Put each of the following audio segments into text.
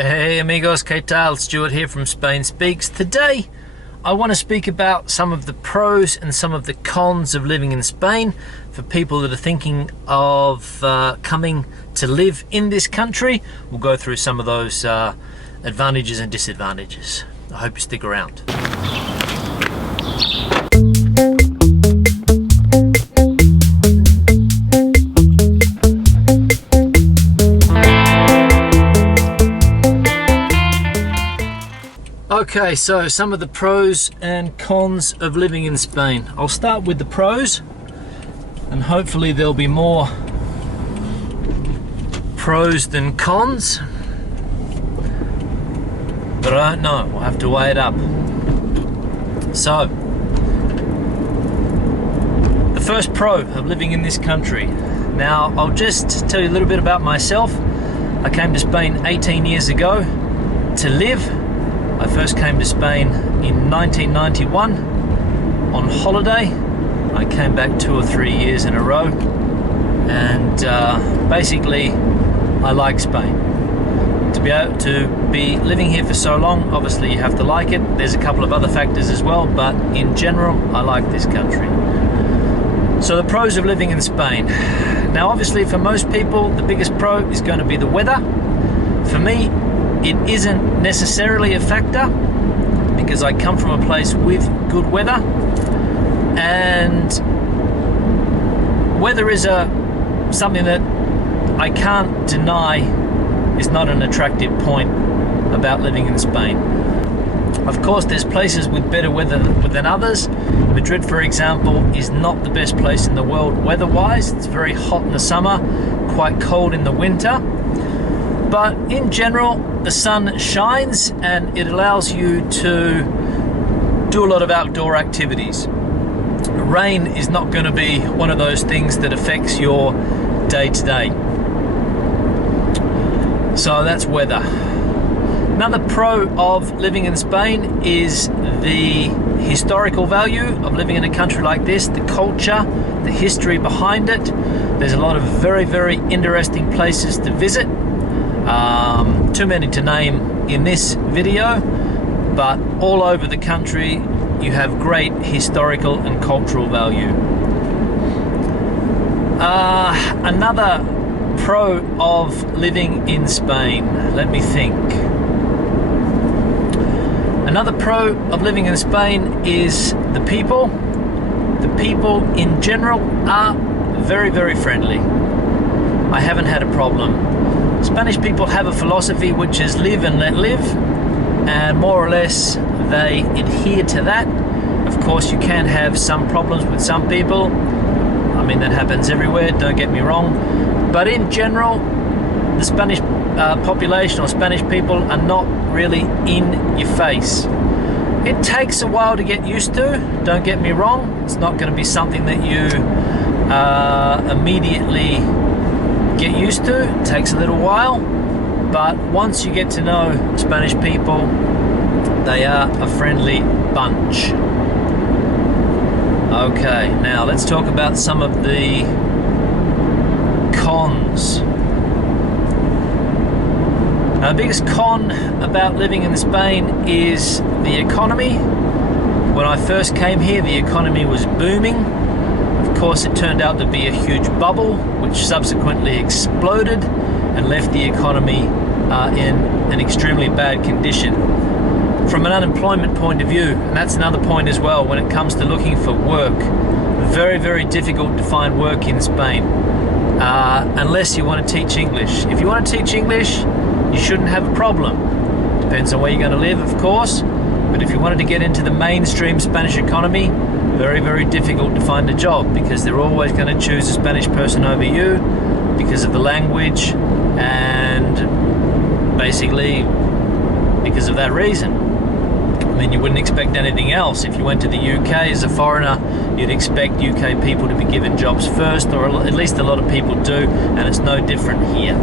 Hey amigos, ¿qué tal? Stuart here from Spain Speaks. Today I want to speak about some of the pros and some of the cons of living in Spain for people that are thinking of coming to live in this country. We'll go through some of those advantages and disadvantages. I hope you stick around. Okay, so some of the pros and cons of living in Spain. I'll start with the pros, and hopefully there'll be more pros than cons, but I don't know, we'll have to weigh it up. So, the first pro of living in this country. Now, I'll just tell you a little bit about myself. I came to Spain 18 years ago to live. I first came to Spain in 1991 on holiday. I came back 2 or 3 years in a row, and basically I like Spain. To be able to be living here for so long, obviously you have to like it. There's a couple of other factors as well, but in general I like this country. So the pros of living in Spain. Now obviously for most people the biggest pro is going to be the weather. For me, it isn't necessarily a factor because I come from a place with good weather, and weather is something that I can't deny is not an attractive point about living in Spain. Of course, there's places with better weather than others. Madrid, for example, is not the best place in the world weather-wise. It's very hot in the summer, quite cold in the winter. But in general, the sun shines and it allows you to do a lot of outdoor activities. Rain is not going to be one of those things that affects your day-to-day. So that's weather. Another pro of living in Spain is the historical value of living in a country like this, the culture, the history behind it. There's a lot of very, very interesting places to visit. Too many to name in this video, but all over the country you have great historical and cultural value. Another pro of living in Spain, let me think. Another pro of living in Spain is the people. The people in general are very, very friendly. I haven't had a problem. Spanish people have a philosophy which is live and let live, and more or less they adhere to that. Of course, you can have some problems with some people. I mean, that happens everywhere, don't get me wrong. But in general, the Spanish population or Spanish people are not really in your face. It takes a while to get used to, don't get me wrong. It's not going to be something that you immediately get used to. It takes a little while, but once you get to know Spanish people, they are a friendly bunch. Okay, now let's talk about some of the cons. Now, the biggest con about living in Spain is the economy. When I first came here, the economy was booming. Of course, it turned out to be a huge bubble, which subsequently exploded and left the economy in an extremely bad condition. From an unemployment point of view, and that's another point as well, when it comes to looking for work, very, very difficult to find work in Spain, unless you want to teach English. If you want to teach English, you shouldn't have a problem. Depends on where you're going to live, of course, but if you wanted to get into the mainstream Spanish economy, very, very difficult to find a job because they're always going to choose a Spanish person over you because of the language and basically because of that reason. I mean, you wouldn't expect anything else. If you went to the UK as a foreigner, you'd expect UK people to be given jobs first, or at least a lot of people do, and it's no different here.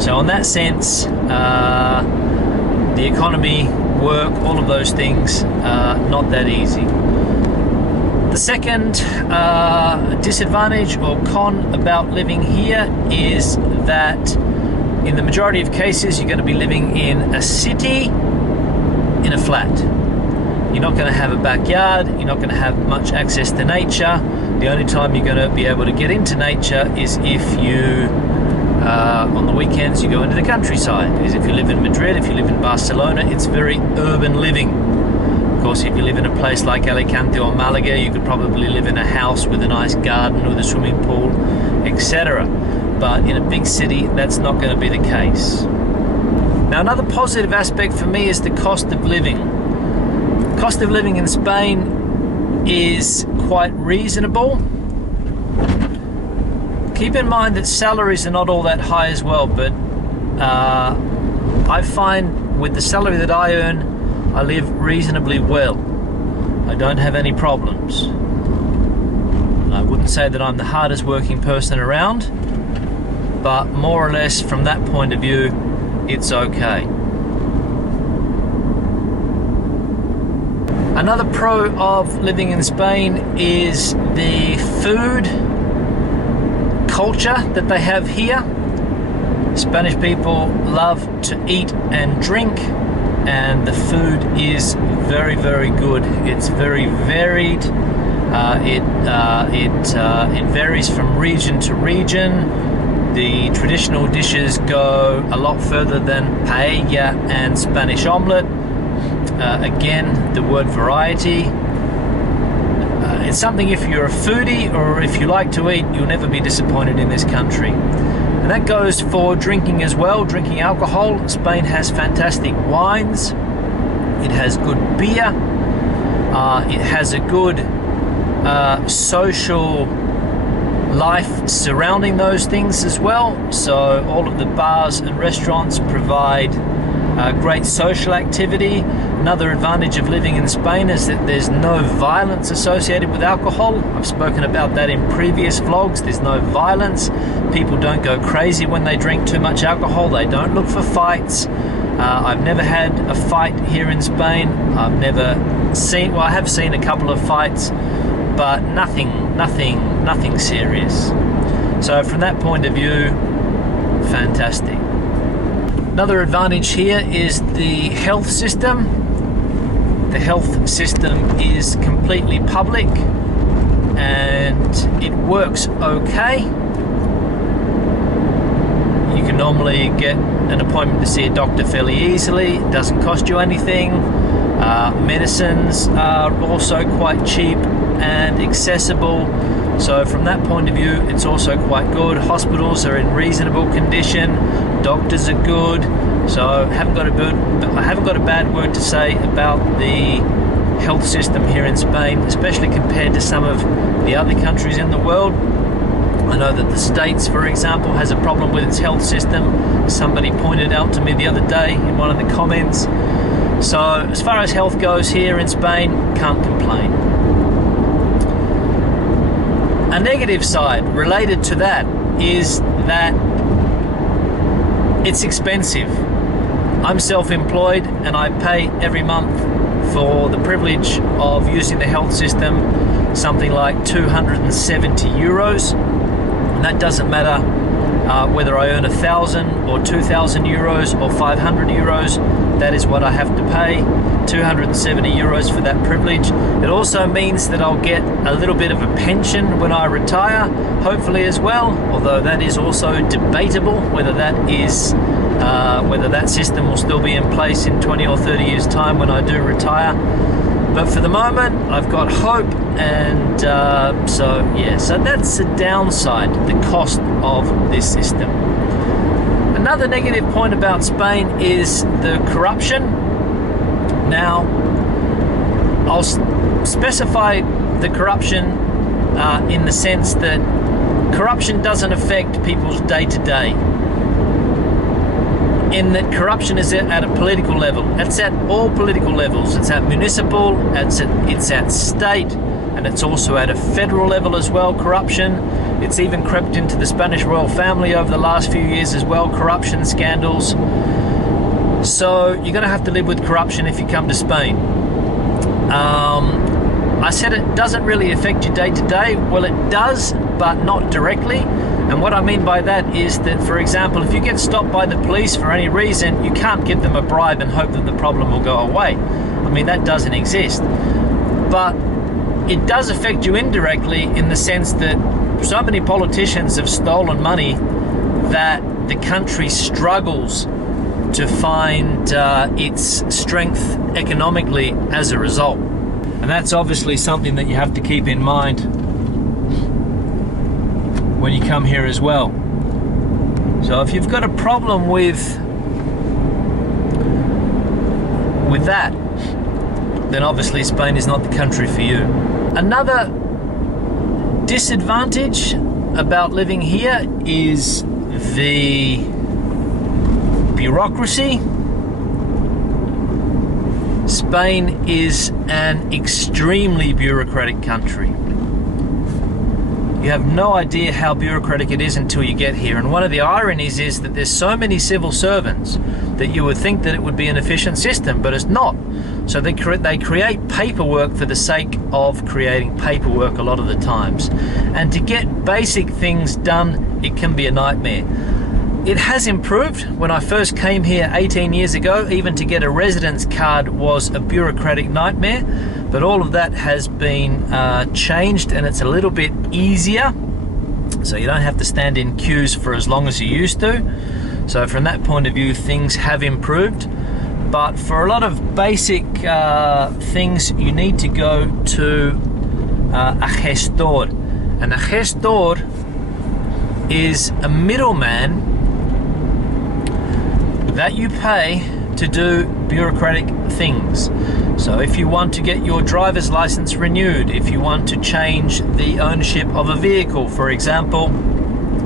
So in that sense, the economy, work, all of those things are not that easy. The second disadvantage or con about living here is that In the majority of cases, you're going to be living in a city, in a flat. You're not going to have a backyard, you're not going to have much access to nature. The only time you're going to be able to get into nature is if you, on the weekends, you go into the countryside. Is if you live in Madrid, if you live in Barcelona, it's very urban living. Of course, if you live in a place like Alicante or Malaga, you could probably live in a house with a nice garden with a swimming pool, etc. But in a big city, that's not going to be the case. Now, another positive aspect for me is the cost of living. The cost of living in Spain is quite reasonable. Keep in mind that salaries are not all that high as well, but I find with the salary that I earn, I live reasonably well. I don't have any problems. I wouldn't say that I'm the hardest working person around, but more or less from that point of view, it's okay. Another pro of living in Spain is the food culture that they have here. Spanish people love to eat and drink, and the food is very, very good. It's very varied. It varies from region to region. The traditional dishes go a lot further than paella and Spanish omelette. Again, the word variety. It's something, if you're a foodie or if you like to eat, you'll never be disappointed in this country. And that goes for drinking as well, drinking alcohol. Spain has fantastic wines. It has good beer. It has a good social life surrounding those things as well. So all of the bars and restaurants provide great social activity. Another advantage of living in Spain is that there's no violence associated with alcohol. I've spoken about that in previous vlogs. There's no violence. People don't go crazy when they drink too much alcohol. They don't look for fights. I've never had a fight here in Spain. I've never seen, well, I have seen a couple of fights, but nothing serious. So from that point of view, fantastic. Another advantage here is the health system. The health system is completely public and it works okay. You can normally get an appointment to see a doctor fairly easily. It doesn't cost you anything. Medicines are also quite cheap and accessible. So from that point of view, it's also quite good. Hospitals are in reasonable condition. Doctors are good. So I haven't got a bad word to say about the health system here in Spain, especially compared to some of the other countries in the world. I know that the States, for example, has a problem with its health system. Somebody pointed out to me the other day in one of the comments. So as far as health goes here in Spain, can't complain. A negative side related to that is that it's expensive. I'm self-employed and I pay every month for the privilege of using the health system something like 270 euros. And that doesn't matter whether I earn 1,000 or 2,000 euros or 500 euros. That is what I have to pay, 270 euros for that privilege. It also means that I'll get a little bit of a pension when I retire, hopefully as well, although that is also debatable whether that system will still be in place in 20 or 30 years time when I do retire. But for the moment, I've got hope, and so that's the downside, the cost of this system. Another negative point about Spain is the corruption. Now, I'll specify the corruption in the sense that corruption doesn't affect people's day-to-day. In that corruption is at a political level. It's at all political levels. It's at municipal, it's at state, and it's also at a federal level as well, corruption. It's even crept into the Spanish royal family over the last few years as well, corruption scandals. So you're going to have to live with corruption if you come to Spain. I said it doesn't really affect you day to day. Well, it does, but not directly. And what I mean by that is that, for example, if you get stopped by the police for any reason, you can't give them a bribe and hope that the problem will go away. I mean, that doesn't exist. But it does affect you indirectly in the sense that so many politicians have stolen money that the country struggles to find its strength economically as a result. And that's obviously something that you have to keep in mind when you come here as well. So if you've got a problem with that, then obviously Spain is not the country for you. Another disadvantage about living here is the bureaucracy. Spain is an extremely bureaucratic country. You have no idea how bureaucratic it is until you get here. And one of the ironies is that there's so many civil servants that you would think that it would be an efficient system, but it's not. So they create paperwork for the sake of creating paperwork a lot of the times. And to get basic things done, it can be a nightmare. It has improved. When I first came here 18 years ago, even to get a residence card was a bureaucratic nightmare, but all of that has been changed, and it's a little bit easier, so you don't have to stand in queues for as long as you used to. So from that point of view, things have improved. But for a lot of basic things, you need to go to a gestor. And a gestor is a middleman that you pay to do bureaucratic things. So if you want to get your driver's license renewed, if you want to change the ownership of a vehicle, for example,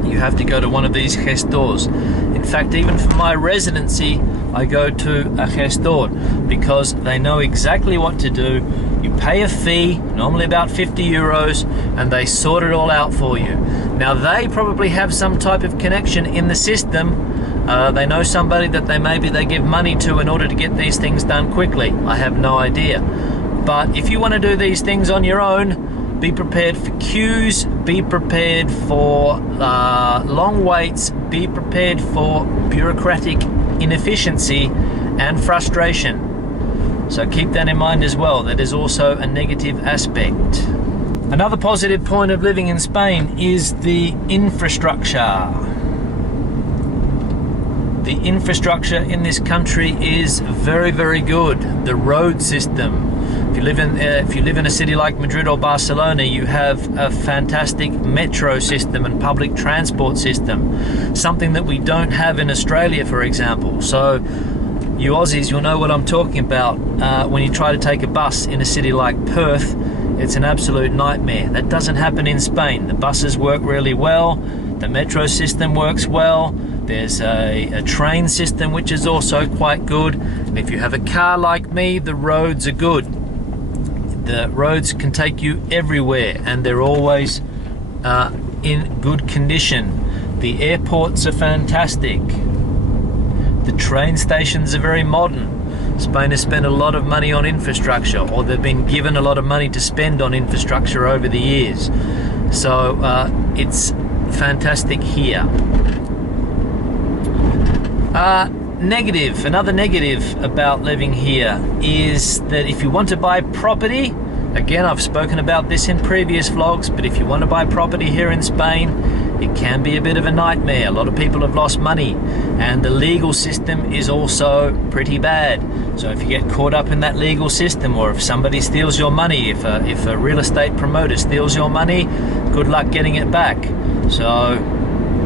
you have to go to one of these gestors. In fact, even for my residency, I go to a gestor because they know exactly what to do. You pay a fee, normally about 50 euros, and they sort it all out for you. Now, they probably have some type of connection in the system. They know somebody that they give money to in order to get these things done quickly. I have no idea. But if you want to do these things on your own, be prepared for queues, be prepared for long waits, be prepared for bureaucratic inefficiency and frustration. So keep that in mind as well. That is also a negative aspect. Another positive point of living in Spain is the infrastructure. The infrastructure in this country is very, very good. The road system. If you live in a city like Madrid or Barcelona, you have a fantastic metro system and public transport system. Something that we don't have in Australia, for example. So you Aussies, you'll know what I'm talking about. When you try to take a bus in a city like Perth, it's an absolute nightmare. That doesn't happen in Spain. The buses work really well. The metro system works well. There's a train system which is also quite good. And if you have a car like me, the roads are good. The roads can take you everywhere, and they're always in good condition. The airports are fantastic. The train stations are very modern. Spain has spent a lot of money on infrastructure, or they've been given a lot of money to spend on infrastructure over the years. So it's fantastic here. Another negative about living here is that if you want to buy property, again, I've spoken about this in previous vlogs, but if you want to buy property here in Spain, it can be a bit of a nightmare. A lot of people have lost money, and the legal system is also pretty bad. So if you get caught up in that legal system, or if somebody steals your money, if a real estate promoter steals your money, good luck getting it back. So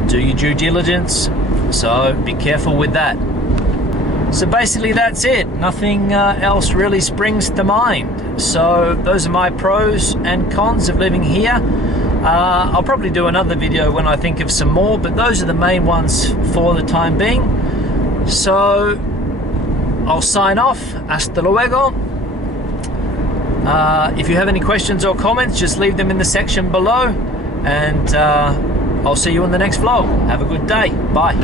do your due diligence. So be careful with that. So basically that's it. Nothing else really springs to mind. So those are my pros and cons of living here. I'll probably do another video when I think of some more, but those are the main ones for the time being. So I'll sign off. Hasta luego. If you have any questions or comments, just leave them in the section below, and I'll see you in the next vlog. Have a good day. Bye.